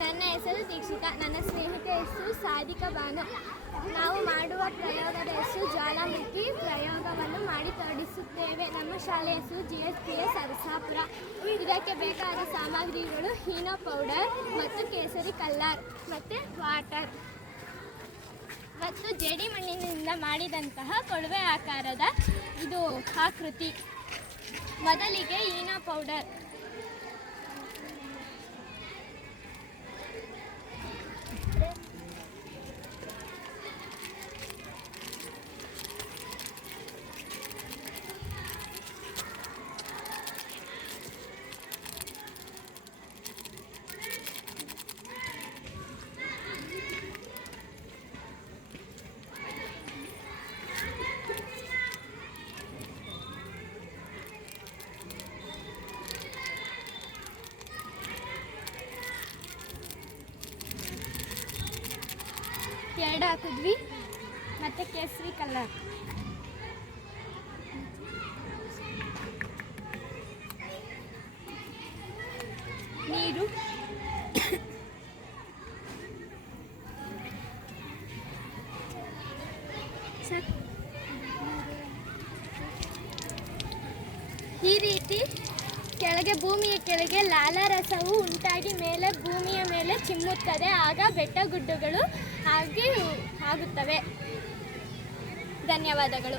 ನನ್ನ ಹೆಸರು ದೀಕ್ಷಿತಾ. ನನ್ನ ಸ್ನೇಹಿತೆ ಹೆಸರು ಸಾಧಿಕಾ ಬಾನು. ನಾವು ಮಾಡುವ ಪ್ರಯೋಗದ ಹೆಸರು ಜ್ವಾಲಾಮುಖಿ. ಪ್ರಯೋಗವನ್ನು ಮಾಡಿ ತೋರಿಸುತ್ತೇವೆ. ನಮ್ಮ ಶಾಲೆ ಹೆಸರು GSPS ಅರಸಾಪುರ. ಇದಕ್ಕೆ ಬೇಕಾದ ಸಾಮಗ್ರಿಗಳು ಹೀನೋ ಪೌಡರ್ ಮತ್ತು ಕೇಸರಿ ಕಲರ್ ಮತ್ತು ವಾಟರ್ ಮತ್ತು ಜೇಡಿ ಮಣ್ಣಿನಿಂದ ಮಾಡಿದಂತಹ ಕೊಳವೆ ಆಕಾರದ ಇದು ಆಕೃತಿ. ಮೊದಲಿಗೆ ಹೀನೋ ಪೌಡರ್ ಎರಡು ಹಾಕಿದ್ವಿ ಮತ್ತು ಕೇಸರಿ ಕಲರ್. ನೀರು ಈ ರೀತಿ ಕೆಳಗೆ ಭೂಮಿಯ ಕೆಳಗೆ ಲಾಲಾರಸವು ಉಂಟಾಗಿ ಮೇಲೆ ಭೂಮಿಯ ಮೇಲೆ ಚಿಮ್ಮುತ್ತದೆ. ಆಗ ಬೆಟ್ಟ ಗುಡ್ಡಗಳು ಆಗುತ್ತವೆ. ಧನ್ಯವಾದಗಳು.